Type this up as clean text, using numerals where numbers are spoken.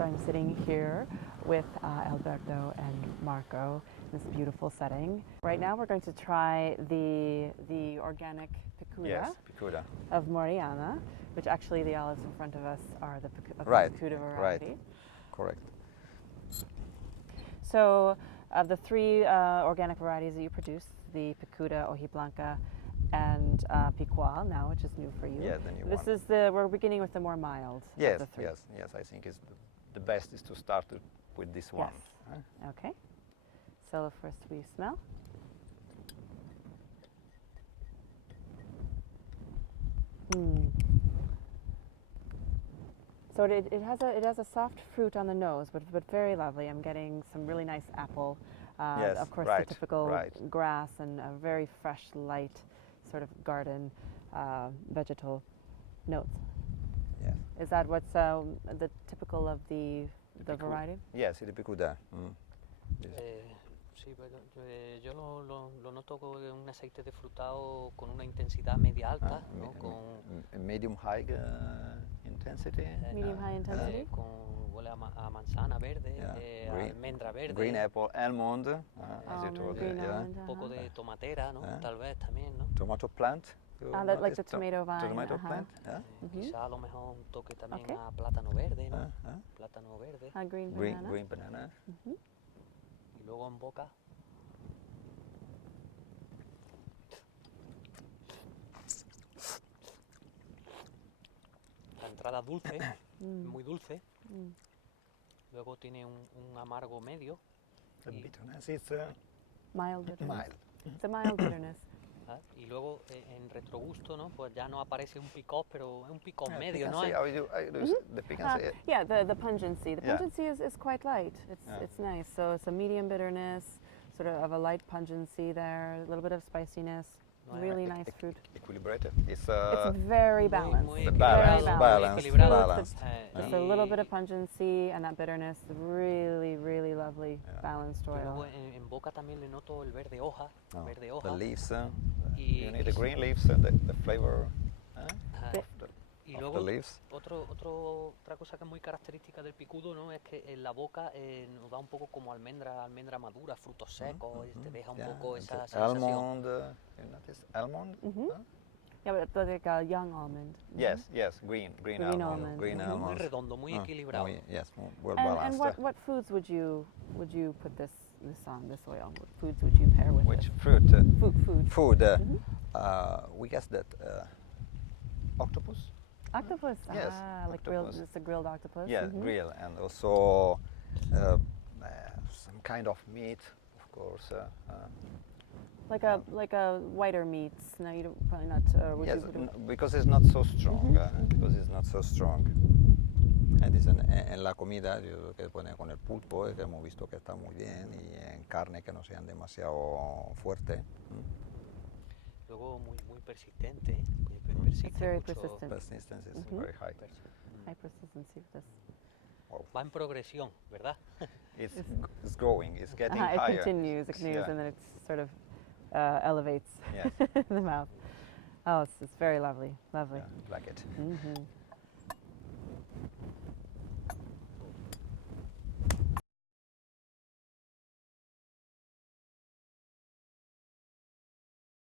So I'm sitting here with Alberto and Marco in this beautiful setting. Right now we're going to try the organic picuda, Yes, picuda. of Moriana, which actually the olives in front of us are the Right, picuda variety. right, correct. So of the three organic varieties that you produce, the picuda, hojiblanca, and picual now, which is new for you. Yeah, the new This one. is we're beginning with the more mild Yes, of the three. yes. I think it's the best is to start with this one. Yes. Okay. So first we smell. So it has a soft fruit on the nose, but very lovely. I'm getting some really nice apple. Yes, of course, right, the typical right. grass and a very fresh, light, sort of garden vegetal notes. Yes. Is that what's the typical of the variety? Yes, it's picuda. Yes. Sí, bueno, yo lo noto con un aceite de frutado con una intensidad media alta, ¿no? Con Medium high intensity. Medium high intensity. Huele a manzana verde, green, almendra verde. Green apple, almond, as you told. green Yeah. almond, Un poco de tomatera, ¿no? Tal vez también, ¿no? Tomato plant. You like the notice tomato vine. Tomato plant. Yeah. Quizá a lo mejor un toque también Okay. a plátano verde, ¿no? Plátano verde. Green banana. Green banana. Y luego en boca. La entrada dulce, muy dulce. Luego tiene un amargo medio. The bitterness is Mild bitterness. mild. It's a mild bitterness. Y luego en retrogusto, ¿no? Pues ya no aparece un picor, pero es un picor Yeah, medio, ¿no? piquancy, I do the piquancy. Yeah, the pungency. The Yeah. pungency is quite light. It's nice. So it's a medium bitterness, sort of a light pungency there, a little bit of spiciness. Really nice fruit. Equilibrated. It's Very balanced. Muy The equilibrado, balance, muy equilibrado. balance. Just a little bit of pungency and that bitterness. Really, really lovely balanced Y luego oil. en boca también le noto el verde hoja, verde hoja. The leaves. Y- You need the green leaves, the flavor Ajá. Y of luego the leaves. otra cosa que es muy característica del picudo, ¿no? Es que en la boca nos da un poco como almendra madura, frutos secos, y te deja un poco esa sensación. Almond, you notice almond? Yeah, but it's like a young almond. Yes, green Green almond. almond. Green Mhm. Muy almond. redondo, muy equilibrado. Yes, well And balanced. what foods would you put this on, this oil? What foods would you pair with Which it? fruit? Food. Food. We guess that octopus. Octopus. Yes, Like grilled. octopus. It's a grilled octopus. Yeah, Mhm. grill, and also some kind of meat, of course. Like a whiter meats. No, you don't, probably not. Would Yes, you put because it's not so strong. Because it's not so strong. And it's en la comida yo que pone con el pulpo, que hemos visto que está muy bien, y en carne que no sean demasiado fuerte. Luego muy persistente, persiste It's very mucho. persistent. Persistence is very high. high persistency with this? Va en progresión, ¿verdad? It's growing. It's getting It higher. continues, Yeah. and then it sort of elevates Yes. the mouth. Oh, it's very lovely, lovely. Yeah, like it. Mhm.